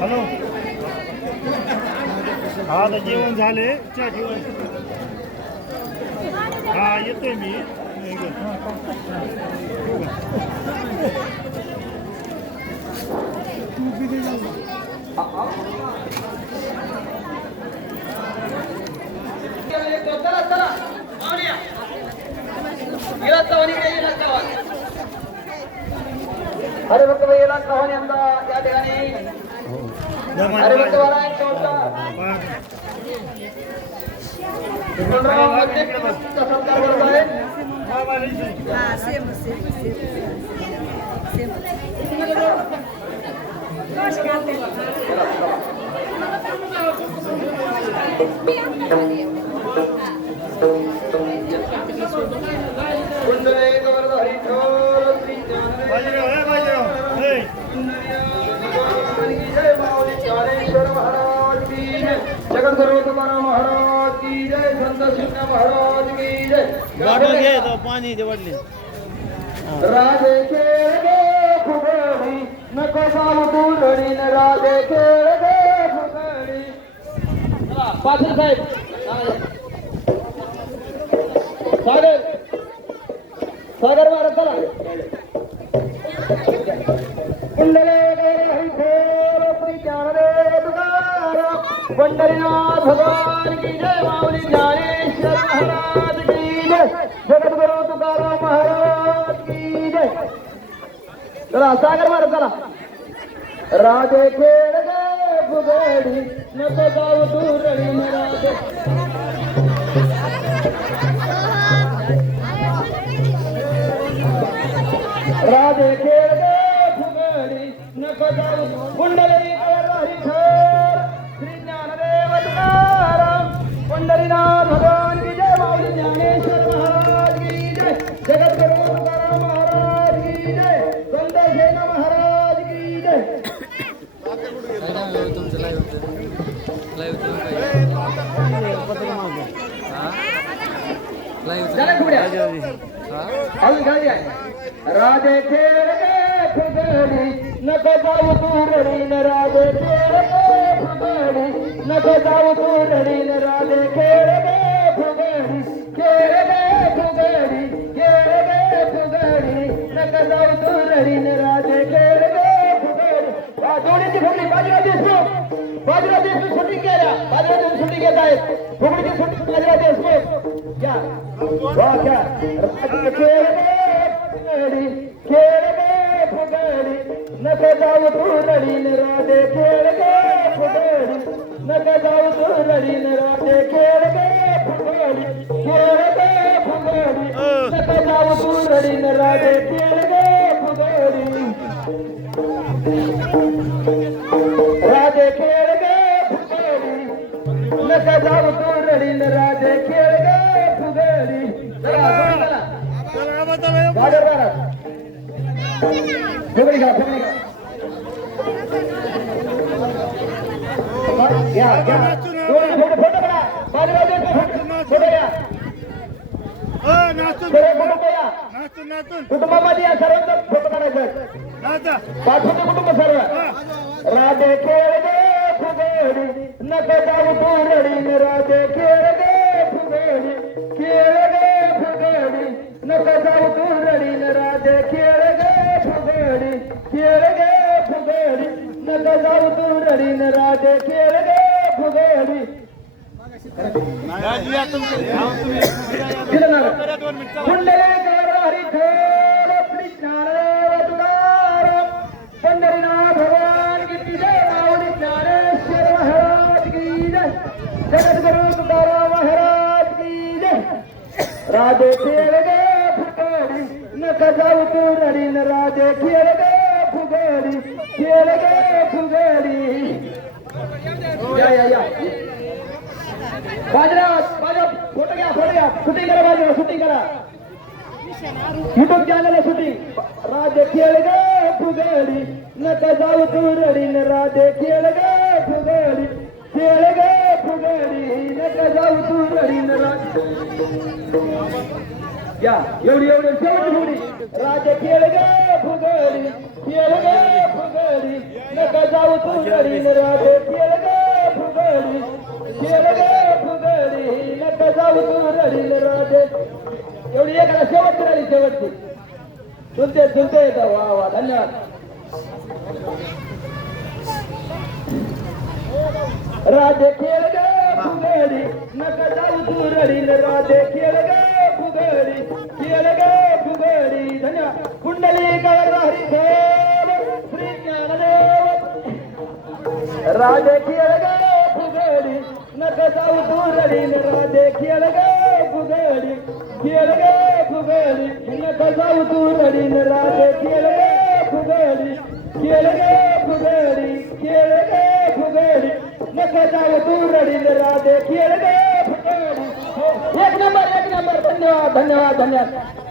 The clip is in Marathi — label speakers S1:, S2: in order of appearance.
S1: हॅलो हा आता जेवण झाले चहा जेवण हा येतोय मी
S2: चला चला अरे भक्त गेला चव्हाण यंदा या ठिकाणी. अरे भक्त वाला चौथा विठ्ठलराव मध्येचा सत्कार करत आहे.
S3: हा
S2: जगद्गुरु तुकाराम महाराज की जय संत सिंह महाराज की जय।
S1: तो पाणी दे वाटली.
S2: राधे खेळ गे फुगडी नको जाऊ दुरडी न राधे खेळ गे फुगडी. पाटील साहेब. सागर. सागर महाराज चला. कुंडले पंढरीनाथ भगवान की जय माऊली ज्ञानेश्वर महाराज की जय. जगद्गुरु तुकाराम महाराज की जय. चला सागर महाराज चला. राजे खेळ गे फुगडी नको जाऊ दुरडी न राधे राधे खेळ गे फुगडी नको जाऊ कुंडली राधे खेळ गे फुगडी. नको जाऊ तू रडीन राधे खेळ गे फुगडी. नको जाऊ तू रडीन राधे खेळ गे फुगडी. खेळ गे फुगडी. खेळ गे फुगडी. नको जाऊ तू रडीन राधे खेळ गे फुगडी. फुगडी बाजूला बाजूला केल्या. बाजूला घेत आहेत. फुगडीची बाजूला खेळ गे फुगडी खेळ गे फुगडी जाऊ तू रडीन राधे खेळ गे फुगडी जाऊ तू रडीन राधे खेळ गे फुगडी खेळ गे फुगडी नको जाऊ तू रडीन राधे खेळ गे फुगडी राधे खेळ गे फुगडी नका जाऊ तू रडीन राधे खेळ बाजार बाजार फुगडी घ्या फुगडी घ्या. घ्या घ्या फोटो फोटो काढा. बाजूला दे फोटो फोटो घ्या कुटुंबामध्ये या सर्वांचा फोटो काढायचा पाठवतो कुटुंब सर्व. राधे खेळ गे फुगडी. नका जाऊ तू राधे दिलं ना
S1: करा दोन मिनिट चला.
S2: कुंडलेकर हरिखेळ श्री ज्ञानदेव तुकाराम पंढरीनाथ भगवान की जय माऊली ज्ञानेश्वर महाराज की जय. जगद्गुरु तुकाराम महाराज की जय. राधे खेळ गे फुगडी नका जाऊ तू रडीन राधे खेळ गे फुगडी खेळ गे फुगडी या या या बाजरा बाजरा फोटो घ्या फोटो घ्या शूटिंग करा बाजरा शूटिंग करा युट्यूब चॅनल आहे शूटिंग राधे खेळ गे फुगडी नका जाऊ तू राधे खेळ गे फुगडी खेळ गे फुगडी नका जाऊ तू राधे या एवढी एवढी शेवटी थोडी खेळ गे फुगडी. नका जाऊ तू रडीन राधे फुगडी फुगडी नका जाऊ तू एवढी एखादा शेवटची राहिली शेवटची. सुनते सुनते येतं. वा वा धन्यवाद. राधे खेळ गे फुगडी नका जाऊ तू रडीन राधे खेळ गे राधे खेळ गे फुगडी. नका जाऊ तू राधे खेळ गे फुगडी. खेळ गे फुगडी. नका जाऊ तू राधे खेळ गे फुगडी. खेळ गे फुगडी. खेळ गे फुगडी. नका जाऊ तू राधे खेळ गे फुगडी. हो, एक नंबर एक नंबर. धन्यवाद धन्यवाद धन्यवाद.